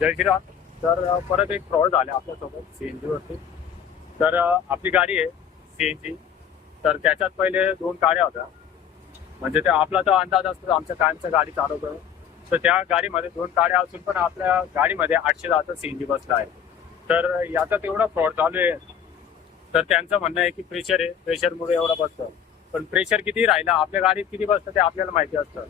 जय श्रीराम. तर परत एक फ्रॉड झाला आपल्यासोबत सीएनजी वरती. तर आपली गाडी आहे सीएनजी तर त्याच्यात पहिले दोन गाड्या होत्या. म्हणजे ते आपला तर अंदाज असतो आमच्या कायमच्या गाडी चालवतो तर त्या गाडीमध्ये दोन गाड्या असून पण आपल्या गाडीमध्ये आठशे दहाचा सीएनजी बसला आहे. तर याचा तेवढा फ्रॉड चालू आहे. तर त्यांचं म्हणणं आहे की प्रेशर आहे प्रेशरमुळे एवढं बसतं. पण प्रेशर किती राहिलं आपल्या गाडीत किती बसतं ते आपल्याला माहिती असतं.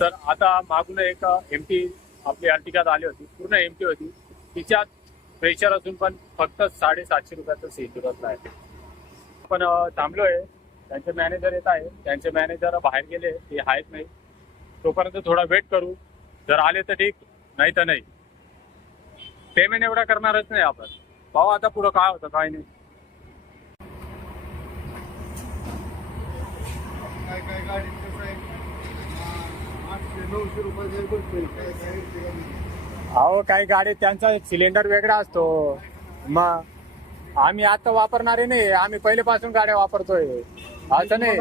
तर आता मागून एक एम टी आपली अर्टिकात आली होती पूर्ण एमटी होती. तिच्यात प्रेशर असून पण फक्त साडेसातशे रुपयाचं सीएनजी बसला आहे. आपण थांबलोय. त्यांचे मॅनेजर येत आहे त्यांचे मॅनेजर बाहेर गेले. ते आहेत नाही. तोपर्यंत थोडा वेट करू. जर आले तर ठीक नाही तर नाही. पेमेंट एवढा करणारच नाही आपण. पाहू आता पुढं काय होतं काय नाही. काय काय गाडी कसं आहे आ, आठशे नऊशे रुपये बसते काय काय ते गाडी. अहो काही गाडी त्यांचा सिलेंडर वेगळा असतो. मग आम्ही आता वापरणारे नाही. आम्ही पहिलेपासून गाड्या वापरतोय. असं नाही.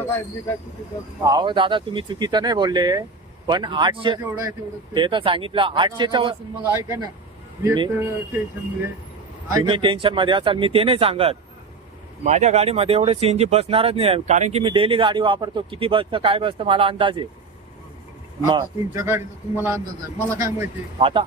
अहो दादा तुम्ही चुकीचं नाही बोलले. पण आठशे ते तर सांगितलं. आठशेच्या मग ऐका ना. तुम्ही टेन्शनमध्ये असाल मी ते नाही सांगत. माझ्या गाडीमध्ये एवढे सीएनजी बसणारच नाही. कारण की मी डेली गाडी वापरतो. किती बसतं काय बसतं मला अंदाज आहे. मग? तुमच्या गाडीचा तुम्हाला अंदाज आहे. मला काय माहिती? आता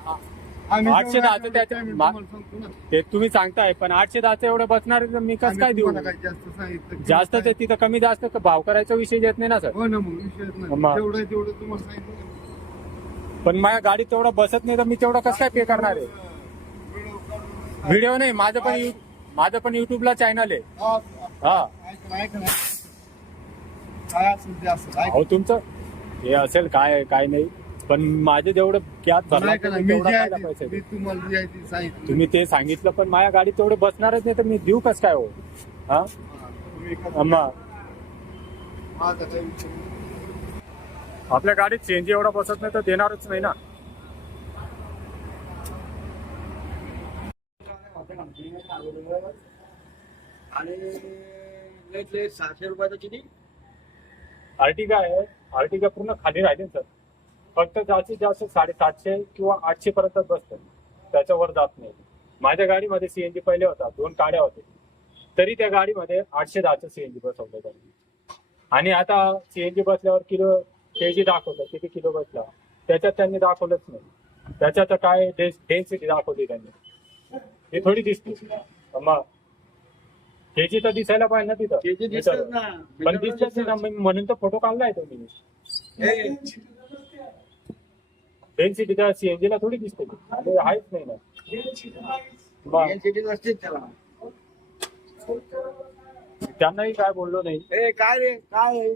आम्ही आठशे जेवढं दहाचं आहे त्याच्या- तेवढं मा- तुम्हाला सांगतो ना. ते तुम्ही सांगताय पण आठशे दहाचं एवढं बसणार तर मी कसं आम्ही काय देऊ? तुम्हाला काय जास्त सांगितलं जास्त ते तिथं कमी जास्त भाव करायचा विषय येत नाही ना सर. हो ना मग विषयच नाही. मग. जेवढं आहे तेवढं तुम्हाला सांगितलं. पण माझ्या गाडीत तेवढं बसत नाही तर मी तेवढं कसं काय पे करणार आहे? व्हिडिओ नाही माझं पण यु- माझं पण युट्यूबला चॅनल आहे. हा, हा. ऐका ना, ऐका ना. काय असेल ते असेल. ऐका. अहो तुमचं हे असेल काय काय नाही. पण माझे जेवढं गॅस भरला तुम्ही मी तेवढा जे ते- पैसे मी तुम्हाला जे आहे ते सांगितलं. तुम्ही ते सांगितलं पण माझ्या गाडीत तेवढे बसणारच नाही तर मी देऊ कस काय हो? हा? हा, तुम्ही कसं- अम्मा माझा काही विषय नाही. आपल्या गाडीत सीएनजी एवढा बसत नाही तर देणारच नाही ना. आणि लयत लय सहाशे रुपयाचं किती? आर्टिका आहे. आर्टिका पूर्ण खाली राहिले ना सर. फक्त जास्तीत जास्त साडेसातशे किंवा आठशे पर्यंत बसतं त्याच्यावर जात नाही. माझ्या गाडीमध्ये सीएनजी पहिले होता. दोन काड्या होते. तरी त्या गाडीमध्ये आठशे दहाचं सीएनजी बसवलं त्यांनी आणि आता सीएनजी बसल्यावर किलो केजी दाखवलं. किती किलो बसला? त्याच्यात त्यांनी दाखवलंच नाही. त्याच्यात काय डेन्सिटी दाखवली त्यांनी. हे थोडी दिसते. मग केजी तर दिसायला पाहिजे ना तिथं. केजी दिसतात ना पण दिसतच नाही ना म्हणून तर फोटो काढलाय तो मी. डेन्सिटी त्या सीएनजी ला थोडी दिसते ती. आणि आहेच नाही ना. त्याला. त्यांनाही काय बोललो नाही. ए काय रे? काय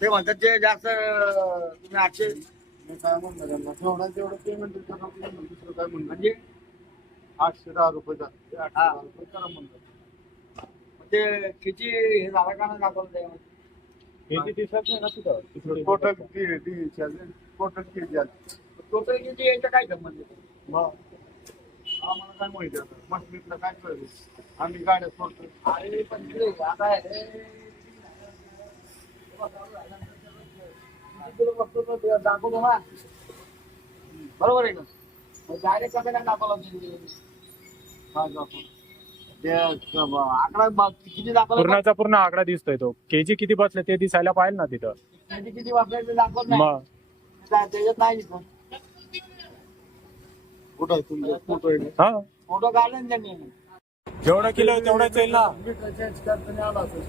ते म्हणतात जे जास्त अं, तुम्ही आठशे मी काय म्हणणार यांना जेवढा तेवढं पेमेंट दुसरं काय म्हणणार? म्हणजे आठशे दहा रुपये जाते आठशे. दहा रुपये करा म्हणतात. ते किती हे झाला का नाही दाखवलं ना तिथं? तिथं टोटल टोटल केजी आली टोटल किती यायचं काय संबंध आहे? मग आम्हाला काय माहिती आता? मशनीतलं काय कळलं? आम्ही गाड्या सोडतो अरे पण ते आता हे- दाखवतो ना बरोबर आहे का डायरेक्ट कसं काय दाखवलं त्यांनी? काय दाखवतो ते आकडा ब- किती दाखवलं? पूर्णाचा पूर्ण आकडा दिसतोय तो. केजी किती बसले ते दिसायला पाहिजे ना तिथं. किती किती वाजले ते दाखवत नाही. मग. त्या- त्याच्यात नाही दिसत. कुठं आहे तुमचं? फोटो आहे? हा? फोटो काढले ना त्यांनी जेवढं किलो तेवढंच येईल ना. मीटर चेंज करताना आला असेल.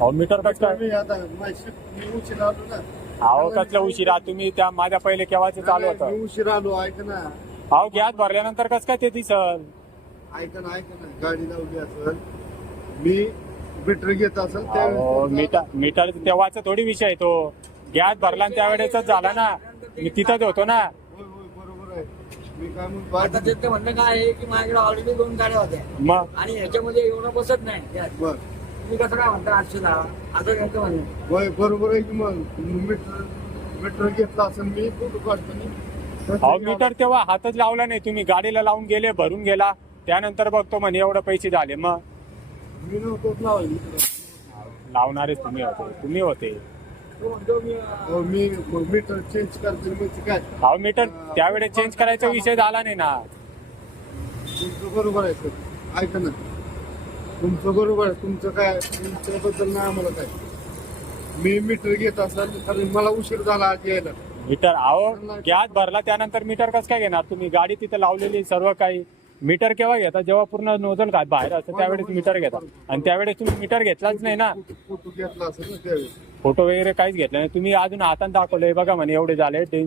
अहो मीटर कसं काय? मी आता मी उशीर आलो ना. अहो कसलं उशिरा? तुम्ही त्या माझ्या पहिले केव्हाच चालू मी होतं? उशीर आलो ऐक ना. अहो गॅस भरल्यानंतर कसं काय ते दिसल? ऐक ना ऐक ना गाडी लावली असेल मी मीटर घेत असेल अहो त्यावेळेस मीटर मीटर तेव्हाचा थोडी विषय आहे तो. गॅस भरला आणि त्यावेळेच झाला ना. मी तिथंच होतो ना. होय होय बरोबर आहे. मी काय म्हणतो आता ऐक- त्यांचं म्हणणं काय आहे की माझ्याकडे ऑलरेडी दोन गाड्या होत्या. मग? आणि ह्याच्यामध्ये एवढं बसत नाही. त्यात. बर. तुम्ही कसं काय म्हणता आठशे दहा? असं त्यांचं म्हणणं? आहे. होय बरोबर आहे की मग? मीटर मीटर घेतला असेल मी फोटो काढतो अहो मीटर तेव्हा हातच लावला नाही तुम्ही. गाडीला लावून गेले भरून गेला. त्यानंतर बघतो म्हणे एवढे पैसे झाले. मग? मी नव्हतोच लावायला लावणारे तुम्ही होते. तुम्ही होते. तो म्हणतो मी. अहो, मी मीटर चेंज करतो. म्हणजे काय? अहो मीटर त्यावेळेस चेंज करायचा विषय झाला नाही ना. तुमचं बरोबर आहे. सर ऐका ना. तुमचं बरोबर आहे तुमचं काय तुमच्याबद्दल नाही आम्हाला काय. मी मीटर घेत असाल कारण मला उशीर झाला आज यायला. मीटर अहो गॅस भरला त्यानंतर मीटर कसं काय घेणार? तुम्ही गाडी तिथे लावलेली सर्व काही. मीटर केव्हा घेता? जेव्हा पूर्ण नोजल का बाहेर असतं त्यावेळेस मीटर घेता. आणि त्यावेळेस तुम्ही मीटर घेतलाच नाही ना. फोटो घेतला असेल ना त्यावेळेस. फोटो वगैरे काहीच घेतला नाही. तुम्ही अजून हाताने दाखवलंय बघा म्हणे एवढे झाले ते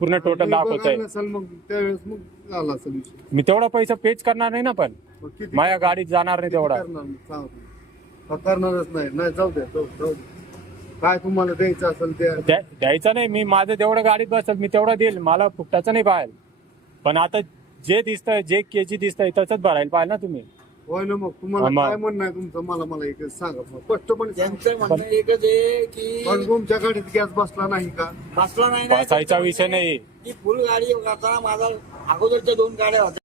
पूर्ण टोटल मी दाखवतंय. बघायला नसेल मग त्यावेळेस मग झाला असेल विषय. मी तेवढा पैसा पेच करणार नाही ना पण. किती माझ्या गाडीत जाणार नाही तेवढा. करणार मग? सांगा तुम्ही. हा, करणारच नाही. नाही जाऊ द्या जाऊ जाऊ द्या काय तुम्हाला द्यायचं असेल द्या- द्यायचं नाही. मी माझं तेवढं गाडीत बसल मी तेवढं देईल. मला फुकटाचं नाही पाहिजे पण आता जे दिसतंय जे केजी दिसतंय तसंच भरायला पाहिजे ना तुम्ही. होय ना मग? तुम्हाला हा. काय म्हणणं आहे तुमचं? मला मला एक सांगा. मग स्पष्टपणे सांगा. त्यांचं म्हणणं एकच आहे की तुमच्या गाडीत गॅस बसला नाही का? बसला नाही ना बसायचा विषय नाही. ती फुल गाडी आता माझा अगोदरच्या दोन गाड्या होत्या.